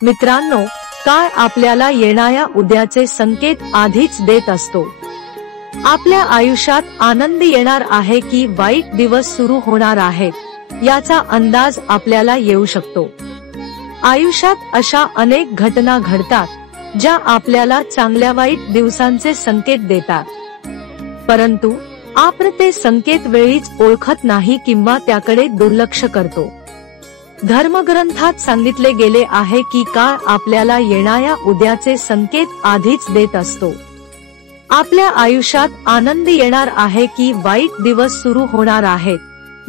मित्रांनो, काळ आपल्याला येणाऱ्या उद्याचे संकेत आधीच देत असतो। आपल्या आयुष्यात आनंद येणार आहे की वाईट दिवस सुरू होणार आहेत, याचा अंदाज आपल्याला येऊ शकतो। आयुष्यात अशा अनेक घटना घडतात ज्या आपल्याला चांगल्या वाईट दिवसांचे संकेत देतात, परंतु आपण ते संकेत वेळीच ओळखत नाही किंवा त्याकडे दुर्लक्ष करतो। धर्मग्रंथात सांगितले गेले आहे की काळ आपल्याला येणाऱ्या उद्याचे संकेत आधीच देत असतो। आपल्या आयुष्यात आनंद येणार आहे की वाईट दिवस सुरू होणार आहेत,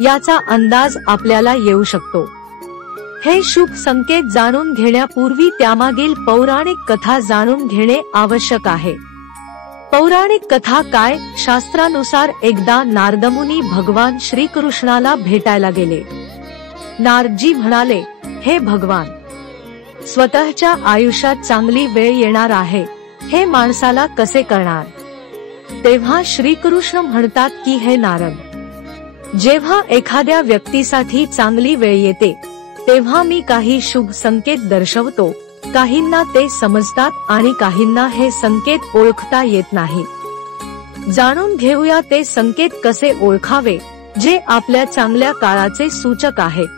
याचा अंदाज आपल्याला येऊ शकतो। हे शुभ संकेत जाणून घेण्यापूर्वी त्यामागील पौराणिक कथा जाणून घेणे आवश्यक आहे। पौराणिक कथा काय? शास्त्रानुसार एकदा नारदमुनी भगवान श्रीकृष्णाला भेटायला गेले। नारदजी म्हणाले, हे भगवान, स्वतःच्या आयुष्यात चांगली वेळ येणार आहे, हे माणसाला कसे करणार? तेव्हा श्रीकृष्ण म्हणतात की हे नारद, जेव्हा एखाद्या व्यक्तीसाठी चांगली वेळ येते तेव्हा मी काही शुभ संकेत दर्शवतो। काहींना ते समजतात आणि काहींना हे संकेत ओळखता येत नाही। जाणून घेऊया ते संकेत कसे ओळखावे जे आपल्या चांगल्या काळाचे सूचक आहेत।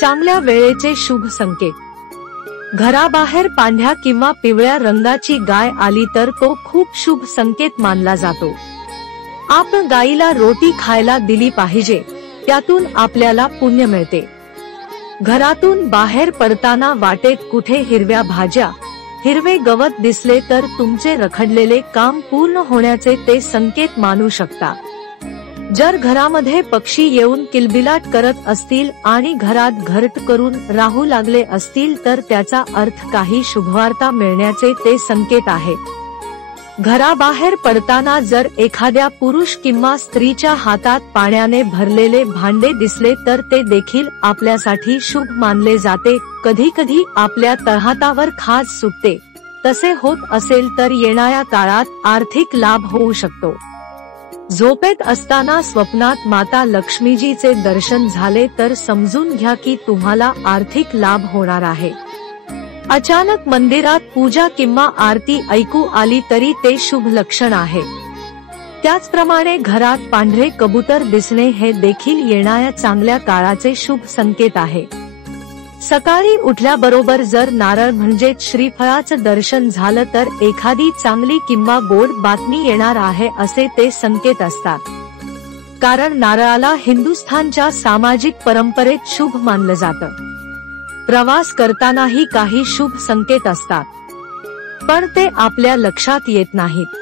चांगल्या वेळेचे शुभ संकेत। घराबाहेर पांढऱ्या किंवा पिवळ्या रंगाची गाय आली तर तो खूप शुभ संकेत मानला जातो। आपण गायीला रोटी खायला दिली पाहिजे, त्यातून आपल्याला पुण्य मिळते। घरातून बाहेर पडताना वाटेत कुठे हिरव्या भाज्या, हिरवे गवत दिसले तर तुमचे रखडलेले काम पूर्ण होण्याचे ते संकेत मानू शकता। जर घरामध्ये पक्षी येऊन किलबिलाट करत असतील आणि घरात घरट करून राहू लागले असतील तर त्याचा अर्थ काही शुभवार्ता मिळण्याचे ते संकेत आहेत। घराबाहेर पडताना जर एखाद्या पुरुष किंवा स्त्रीच्या हातात पाण्याने भरलेले भांडे दिसले तर ते देखील आपल्यासाठी शुभ मानले जाते। कधी कधी आपल्या तळहातावर खाज सुटते, तसे होत असेल तर येणाऱ्या काळात आर्थिक लाभ होऊ शकतो। झोपेत असताना स्वप्नात माता लक्ष्मीजीचे दर्शन झाले तर समजून घ्या की तुम्हाला आर्थिक लाभ होणार आहे। अचानक मंदिरात पूजा किंवा आरती ऐकू आली तरी ते शुभ लक्षण आहे। त्याचप्रमाणे घरात पांढरे कबूतर दिसणे हे देखील येणाऱ्या चांगल्या काळाचे शुभ संकेत आहे। सकाळी उठल्याबरोबर जर नारळ म्हणजे श्रीफळाचं दर्शन झालं तर एखादी चांगली किंवा गोड बातमी येणार आहे असे ते संकेत असतात। कारण नारळाला हिंदुस्थानच्या सामाजिक परंपरेत शुभ मानलं जातं। प्रवास करतानाही काही शुभ संकेत असतात, पण ते आपल्या लक्षात येत नाहीत।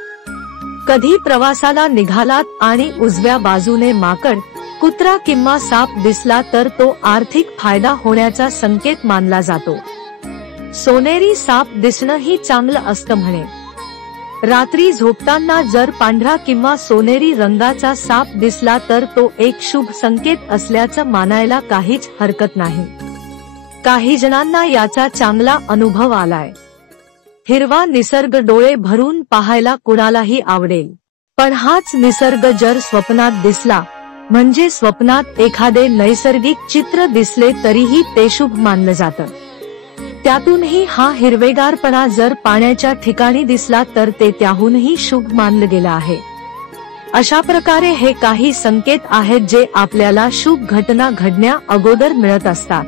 कधी प्रवासाला निघालात आणि उजव्या बाजूने माकड, कुत्रा किंवा साप दिसला तर तो आर्थिक फायदा होण्याचा संकेत मानला जातो। सोनेरी साप दिसणं ही चांगलं असतं म्हणे। रात्री झोपताना जर पांढरा किंवा सोनेरी रंगाचा साप दिसला तर तो एक शुभ संकेत असल्याचं मानायला काहीच हरकत नाही। काही जणांना याचा चांगला अनुभव आलाय। हिरवा निसर्ग डोळे भरून पाहायला कुणालाही आवडेल, पण हाच निसर्ग जर स्वप्नात दिसला म्हणजे स्वप्नात एखादे नैसर्गिक चित्र दिसले तरीही ते शुभ मानलं जातं। त्यातूनही हा हिरवेगारपणा जर पाण्याच्या ठिकाणी दिसला तर ते त्याहूनही शुभ मानलं गेलं आहे। अशा प्रकारे हे काही संकेत आहेत जे आपल्याला शुभ घटना घडण्या अगोदर मिळत असतात।